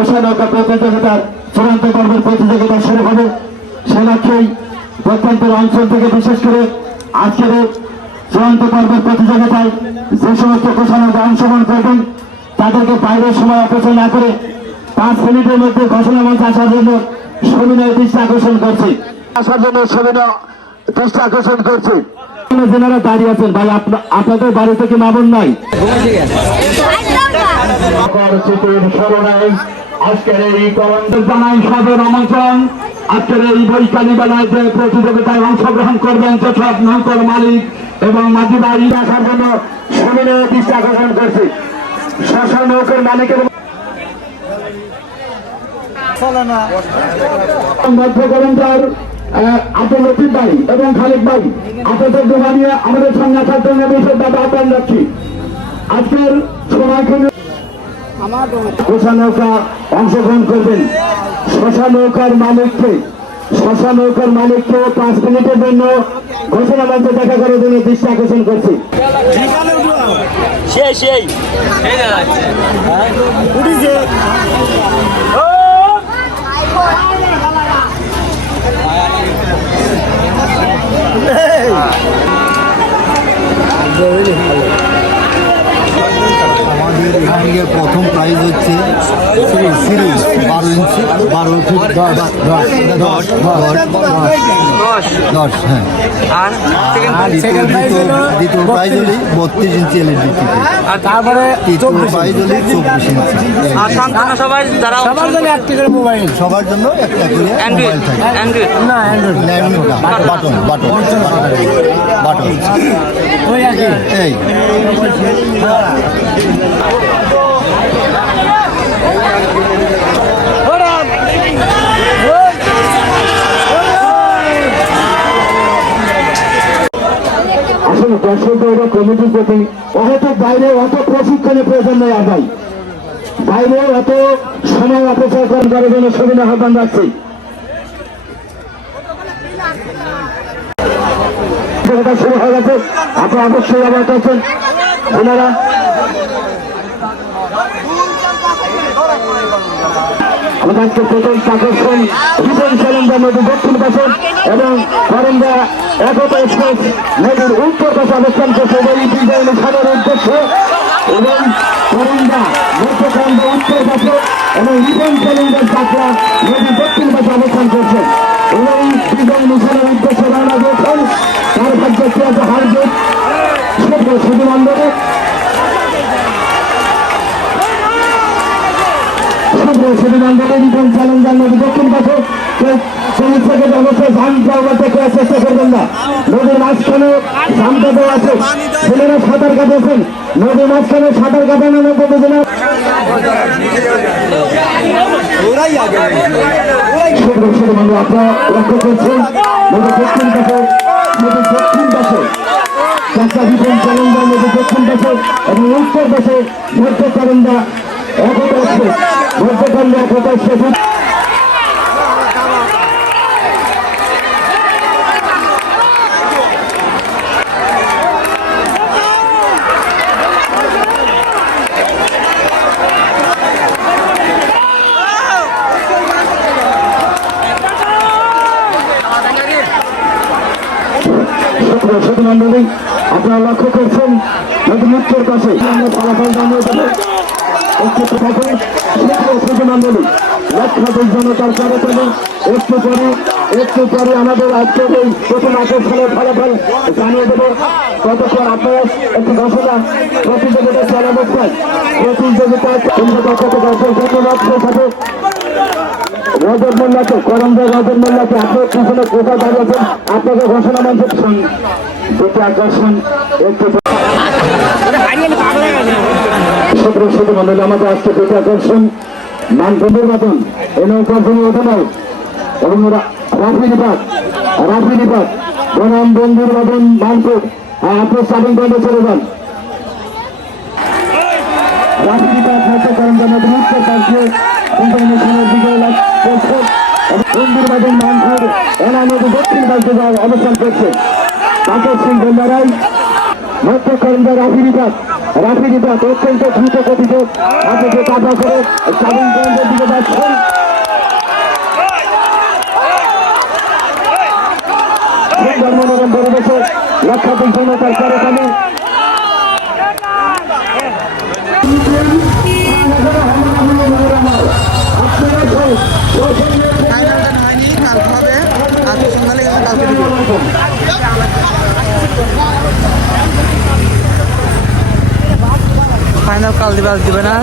কোষানৌকা প্রতিযোগিতার চূড়ান্ত পর্বের প্রতিযোগিতা শুরু হবে। সে লক্ষ্যেই প্রত্যন্ত অঞ্চল থেকে বিশেষ করে আজকের চূড়ান্ত পর্বের প্রতিযোগিতায় যে সমস্ত কোষানৌকা অংশগ্রহণ করবেন তাদেরকে বাইরের সময় অপচয় না করে পাঁচ মিনিটের মধ্যে ঘোষণা মঞ্চে আসার জন্য সবিনয় দৃষ্টি আকর্ষণ করছি। আসার জন্য সবিনয় দৃষ্টি আকর্ষণ করছি। যেনারা দাঁড়িয়ে আছেন। ভাই আপনাদের বাড়িতে কি মামুন নাই? আজকের এই কলন্দ জানাই সদর আমন্ত্রণ আজকের এই বৈকালী বেলায় যে প্রতিযোগিতায় অংশগ্রহণ করবেন যেসব নৌকর মালিক এবং মাঝি বাড়ি রাখার জন্য সবিনয় দৃষ্টি আকর্ষণ করছি। শশা নৌকর মালিকের আব্দুল লতিফ ভাই এবং খালিদ ভাই। আপনাদের দোকান আমাদের সঙ্গে আসার জন্য বিশেষ দাদা আহ্বান রাখছি আজকের সময়ক্ষণে শশা নৌকা অংশগ্রহণ করবেন। শশা নৌকার মালিককে শশা নৌকার মালিককে পাঁচ মিনিটের জন্য ঘোষণা মঞ্চে দেখা করার জন্য দৃষ্টি আকর্ষণ করছি সেই সেই। আমাদের এখানে প্রথম প্রাইজ হচ্ছে সিরিজ বারো ইঞ্চি বারো ফিট দশ হ্যাঁ। আর আর দ্বিতীয় দ্বিতীয় প্রাইজ হলি বত্রিশ। ইঞ্চি এলইডি টিভি আর তারপরে তৃতীয় প্রাইজ হলি চব্বিশ ইঞ্চি সবাই যারা সবার জন্য একটি করে মোবাইল সবার জন্য একটা করে অ্যান্ড্রয়েড মোবাইল থাকে। অ্যান্ড্রয়েড না অ্যান্ড্রয়েড বাটন বাটন বাটন ওই এই। আসলে দর্শক দৌড়া কমিটির প্রতি হয়তো বাইরে অত প্রশিক্ষণের প্রয়োজন নেই আর বাইরে অত সময় অপচয় করার জন্য সবিনয় আহ্বান রাখছি। শুরু হয়ে গেছে। আপনি অবশ্যই আবার করছেন ওনারা আমাদের প্রথম আকর্ষণ রিপন চ্যালেঞ্জার নদী দক্ষিণ পাশে এবং করন্দা একতা এক্সপ্রেস নদীর উত্তর পাশে অবস্থান করছে এই বিজয় অনুষ্ঠানের উদ্দেশ্যে। এবং করন্দা মধ্যকান্দা উত্তর পাশে এবং রিপন চ্যালেঞ্জার যাত্রা নদীর দক্ষিণ পাশে অবস্থান করছে। এবং বিজয় অনুষ্ঠানের উদ্দেশ্যে রওনা দিয়েছেন তার ভাগ্য হার জিত শুধু শুধু মন্ডলে সুবিধান্তরে রিপন নদী দক্ষিণ পাশে চল্লিশ অবশ্যই ধান যাওয়াতে কেউ চেষ্টা করবেন না। নদীর মাঝখানে দেওয়া আছে। ছেলেরা সাঁতার কাটেছেন। নদীর মাঝখানে সাঁতার কাটানোর মধ্যে বুঝে না শুধু শুধু বন্ধু আপনারা লক্ষ্য করছেন নদী দক্ষিণ পাশে নদী দক্ষিণ পাশে চাষা চ্যালেঞ্জার নদী দক্ষিণ পাশে এবং উত্তর পাশে মধ্য কারেন্দা একতা আছে সেতু শুক্র মন্ডলী আপনারা লক্ষ্য করছেন নদীর উত্তর পাশে ফলাফল মন্ডলী লক্ষাধিক জনতার কারণে একটু পরে একটু পরে আমাদের আজকের এই প্রথম আকর্ষণের ফলাফল জানিয়ে দেবো। ততক্ষণ আপনারা একটু ঘোষণা প্রতিযোগিতা চালানো অবস্থায়। প্রতিযোগিতা দর্শক সাথে রজত মোল্লাকে করমজা রজত মোল্লাকে আপনার পিছনে কোথায় দাঁড়িয়েছেন? আপনাকে ঘোষণা মঞ্চে দুটি আকর্ষণ, একটু সতেরো শুধু মন্ডল আমাদের আজকে দুটি আকর্ষণ। মানভূমির মতন এই নৌকার জন্য ওঠানো এবং রা- রাফি নিপাত রাফি নিপাত বনাম বন্ধুর মানপুর আর আপনি স্টার্টিং পয়েন্টে চলে যান। অবস্থান করছে। সিং বন্দারাই মধ্য করমজা রাফি নিপাত রাফি নিপাত অত্যন্ত দ্রুত গতিতে আপনাকে কাটা করে পয়েন্টের দিকে যাচ্ছেন সুন্দর মনোরম পরিবেশে লক্ষাধিক জনতার কারখানে ফাইনাল কাল দিবে আজ দিবে না।